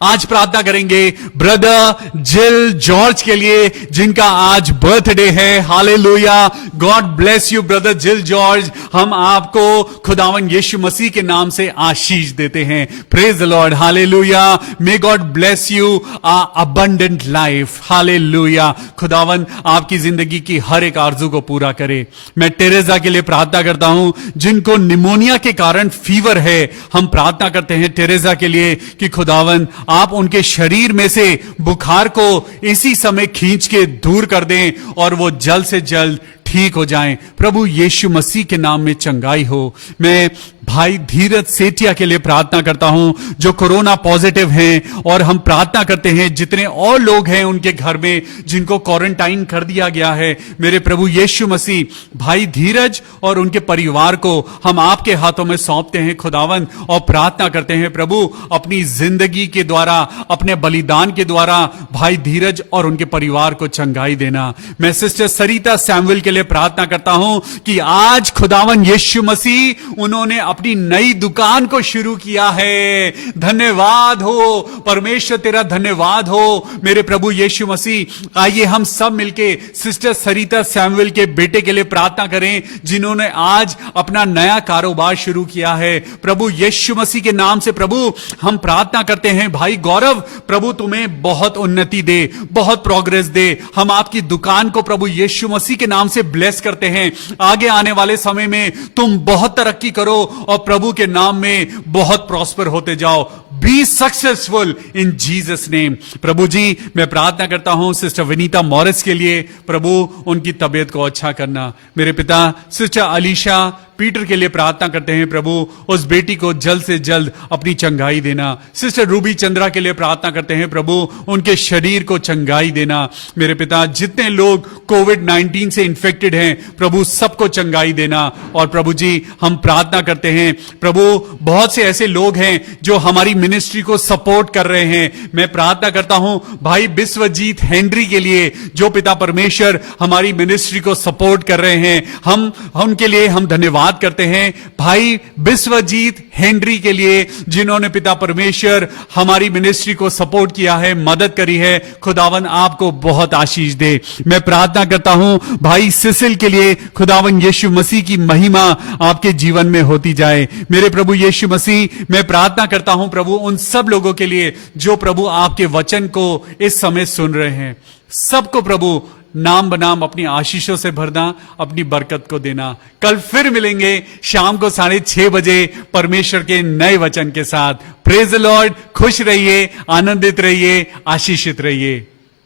आज प्रार्थना करेंगे ब्रदर जिल जॉर्ज के लिए जिनका आज बर्थडे है। Hallelujah! God bless you brother जिल जॉर्ज। हम आपको खुदावन यीशु मसीह के नाम से आशीष देते हैं। Praise the Lord, hallelujah! May God bless you abundant life. Hallelujah! खुदावन आपकी जिंदगी की हर एक आरजू को पूरा करे। मैं टेरेसा के लिए प्रार्थना करता हूं जिनको निमोनिया के कारण फीवर है। हम प्रार्थना करते हैं टेरेसा के लिए कि खुदावन आप उनके शरीर में से बुखार को इसी समय खींच के दूर कर दें और वो जल्द से जल्द ठीक हो जाएं। प्रभु यीशु मसीह के नाम में चंगाई हो। मैं भाई धीरज सेठिया के लिए प्रार्थना करता हूं जो कोरोना पॉजिटिव हैं और हम प्रार्थना करते हैं जितने और लोग हैं उनके घर में जिनको क्वारंटाइन कर दिया गया है। मेरे प्रभु यीशु मसीह भाई धीरज और उनके परिवार को हम आपके हाथों में सौंपते हैं खुदावन और प्रार्थना करते हैं प्रभु अपनी जिंदगी के द्वारा, अपने बलिदान के द्वारा भाई धीरज और उनके परिवार को चंगाई देना। मैं सिस्टर सरिता सैमुअल के लिए प्रार्थना करता हूं कि आज खुदावन यीशु मसीह उन्होंने अपनी नई दुकान को शुरू किया है। धन्यवाद हो परमेश्वर, तेरा धन्यवाद हो मेरे प्रभु यीशु मसीह। आइए हम सब मिलके सिस्टर सरिता सैमुअल के बेटे के लिए प्रार्थना करें जिन्होंने आज अपना नया कारोबार शुरू किया है। प्रभु यीशु मसीह के नाम से प्रभु हम प्रार्थना करते हैं भाई गौरव, प्रभु तुम्हें बहुत उन्नति दे, बहुत प्रोग्रेस दे। हम आपकी दुकान को प्रभु यीशु मसीह के नाम से ब्लेस करते हैं। आगे आने वाले समय में तुम बहुत तरक्की करो और प्रभु के नाम में बहुत प्रॉस्पर होते जाओ। Be successful in Jesus name. प्रभु जी मैं प्रार्थना करता हूं सिस्टर विनीता मॉरिस के लिए, प्रभु उनकी तबीयत को अच्छा करना। मेरे पिता सिस्टर अलीशा पीटर के लिए प्रार्थना करते हैं प्रभु उस बेटी को जल्द से जल्द अपनी चंगाई देना। सिस्टर रूबी चंद्रा के लिए प्रार्थना करते हैं प्रभु उनके शरीर को चंगाई देना। मेरे पिता जितने लोग कोविड-19 से इन्फेक्टेड हैं प्रभु सबको चंगाई देना। और प्रभु जी हम प्रार्थना करते हैं प्रभु बहुत से ऐसे लोग हैं जो हमारी मिनिस्ट्री को सपोर्ट कर रहे हैं। मैं प्रार्थना करता हूं भाई विश्वजीत हेनरी के लिए जो पिता परमेश्वर हमारी मिनिस्ट्री को सपोर्ट कर रहे हैं। हम उनके लिए हम धन्यवाद धन्यवाद करते हैं भाई विश्वजीत हेनरी के लिए, जिन्होंने पिता परमेश्वर हमारी मिनिस्ट्री को सपोर्ट किया है, मदद करी है। खुदावन आपको बहुत आशीष दे। मैं प्रार्थना करता हूं भाई सिसिल के लिए, खुदावन यीशु मसीह की महिमा आपके जीवन में होती जाए। मेरे प्रभु यीशु मसीह, मैं प्रार्थना करता हूं प्रभु उन सब लोगों के लिए जो प्रभु आपके वचन को इस समय सुन रहे हैं, सबको प्रभु नाम बनाम अपनी आशीषों से भरना, अपनी बरकत को देना। कल फिर मिलेंगे शाम को 6:30 बजे परमेश्वर के नए वचन के साथ। Praise the Lord. खुश रहिए, आनंदित रहिए, आशीषित रहिए।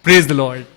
Praise the Lord.